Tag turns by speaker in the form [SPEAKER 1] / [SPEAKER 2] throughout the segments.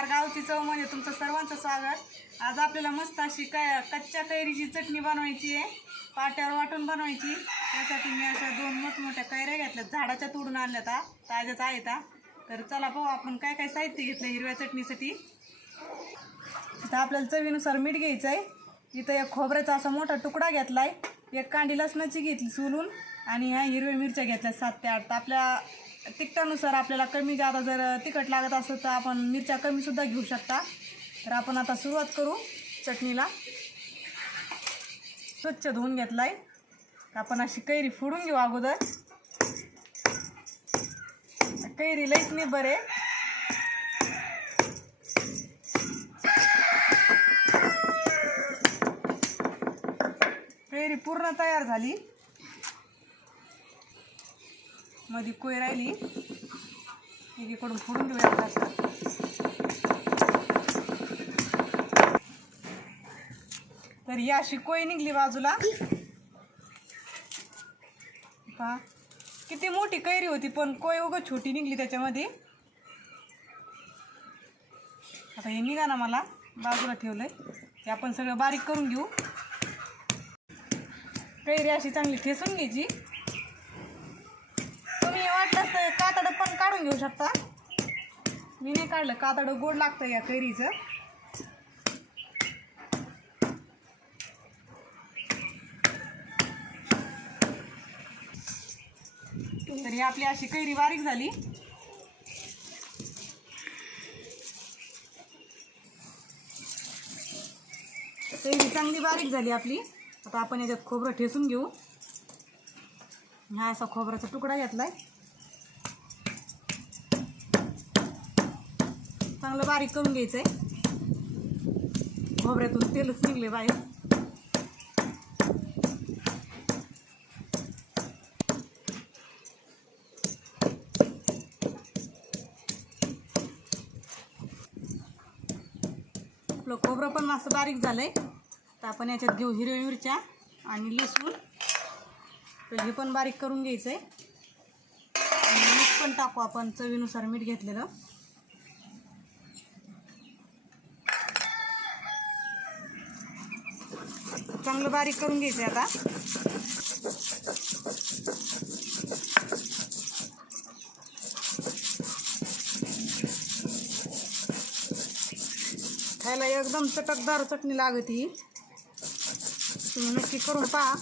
[SPEAKER 1] नमस्कार गावची चव म्हणजे तुमचं सर्वांचं स्वागत. आज आपल्याला मस्त अशी काय कच्च्या कैरीची चटणी बनवायची आहे. पाट्यावर वाटून बनवायची. त्यासाठी मी अशा दोन मोठमोठ्या कैऱ्या घेतल्या. झाडाच्या तोडून आणल्या ता. ताज्याच आहेत तर चला पाहू आपण काय काय साहित्य घेतलं हिरव्या चटणीसाठी. तर आपल्याला चवीनुसार मीठ घ्यायचं आहे इथं एक खोबऱ्याचा असा मोठा तुकडा घेतला आहे एक कांडी लसणाची घेतली सोलून. आणि ह्या हिरव्या मिरच्या घेतल्या सात ते आठ. तर आपल्या तिखटानुसार आपल्याला कमी जादा जर तिखट लागत असेल तर आपण मिरच्या कमीसुद्धा घेऊ शकता. तर आपण आता सुरुवात करू चटणीला. स्वच्छ धुवून घेतला आहे आपण अशी कैरी फोडून घेऊ अगोदर. कैरी लईच नाही बरे कैरी पूर्ण तयार झाली. मध्ये कोय राहिली? एकीकडून फोडून घेऊया आता. असं तर ही अशी कोय निघली बाजूला? पहा किती मोठी कैरी होती पण कोय उगं छोटी निघली त्याच्यामध्ये. आता हे निघा ना मला बाजूला ठेवलंय. ते आपण सगळं बारीक करून घेऊ. कैरी अशी चांगली ठेसून घ्यायची. तुम्ही वाटलं तर कातडं पण काढून घेऊ शकता. मी नाही काढलं कातडं गोड लागतं या कैरीचं. तर ही आपली अशी कैरी बारीक झाली. कैरी चांगली बारीक झाली आपली. आता आपण याच्यात खोबरं ठेसून घेऊ. हा असा खोबऱ्याचा तुकडा घेतला आहे चांगलं बारीक करून घ्यायचं आहे खोबऱ्यातून तेलच निघले बाहेर. आपलं खोबरं पण असं बारीक झालं आहे तर आपण याच्यात घेऊ हिरव्या मिरच्या आणि लसूण. तर हे पण बारीक करून घ्यायचं आहे मीठ पण टाकू आपण चवीनुसार मीठ घेतलेलं. चांगलं बारीक करून घ्यायचं आहे आता. खायला एकदम चटकदार चटणी लागत. ही तुम्ही नक्की करून पहा.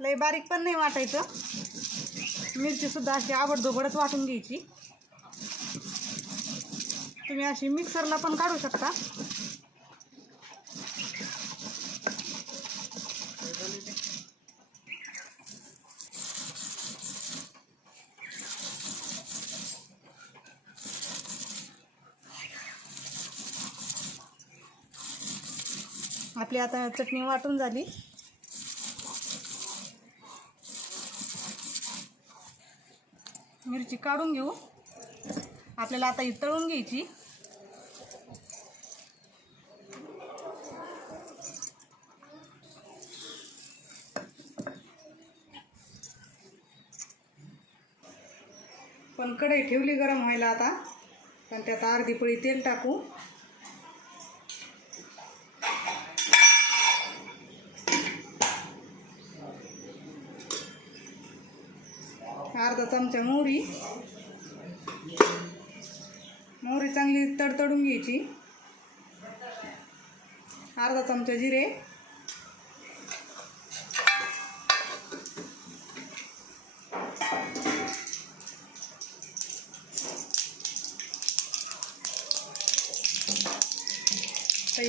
[SPEAKER 1] लई बारीक पण नाही वाटायचं. मिरची सुद्धा अशी आवडदोबडच वाटून घ्यायची. तुम्ही अशी मिक्सरला पण काढू शकता. आपली आता चटणी वाटून झाली. मिरची काढून घेऊ. आपल्याला आता ही तळून घ्यायची. पण कढई ठेवली गरम व्हायला आता. पण त्यात अर्धी पळी तेल टाकू. अर्धा चमचा मोहरी. मोहरी चांगली तडतडून घ्यायची. अर्धा चमचा जिरे.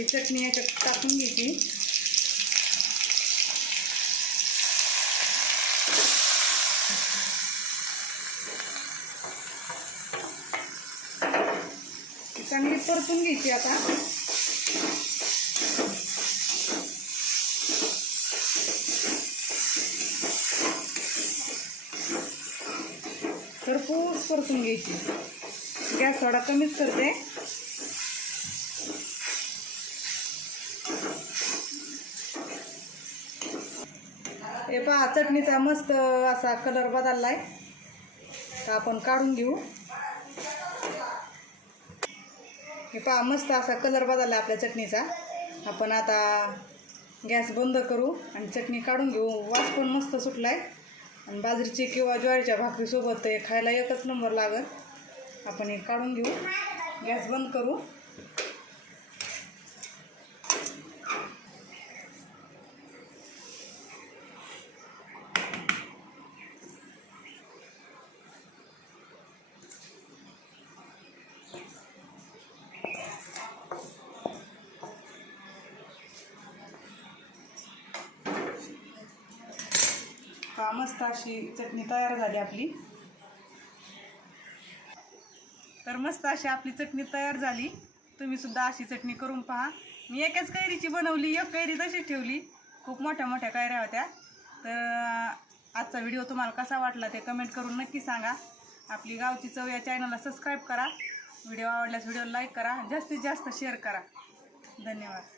[SPEAKER 1] चटणी याच्यात टाकून घ्यायची ती चांगली परतून घ्यायची आता. खरपूस परतून घ्यायची. गॅस थोडा कमीच करते. हे पहा चटणीचा मस्त असा कलर बदललाय. तर आपण काढून घेऊ. हे पहा मस्त असा कलर बदलला आपल्या चटणीचा. आपण आता गॅस बंद करू आणि चटणी काढून घेऊ. वास पण मस्त सुटला आहे आणि बाजरीची किंवा ज्वारीच्या भाकरीसोबत ते खायला एकच नंबर लागत आपण हे काढून घेऊ. गॅस बंद करू. मस्त अशी चटणी तयार झाली आपली. तर मस्त अशी आपली चटणी तयार झाली. तुम्ही सुद्धा अशी चटणी करून पहा. मी एकाच कैरीची बनवली एक कैरी तशीच ठेवली. खूप मोठ्या मोठ्या कैऱ्या होत्या. तर आजचा व्हिडिओ तुम्हाला कसा वाटला ते कमेंट करून नक्की सांगा. आपली गावची चव या चॅनलला सबस्क्राईब करा. व्हिडिओ आवडल्यास व्हिडिओ लाईक करा. जास्तीत जास्त शेअर करा. धन्यवाद.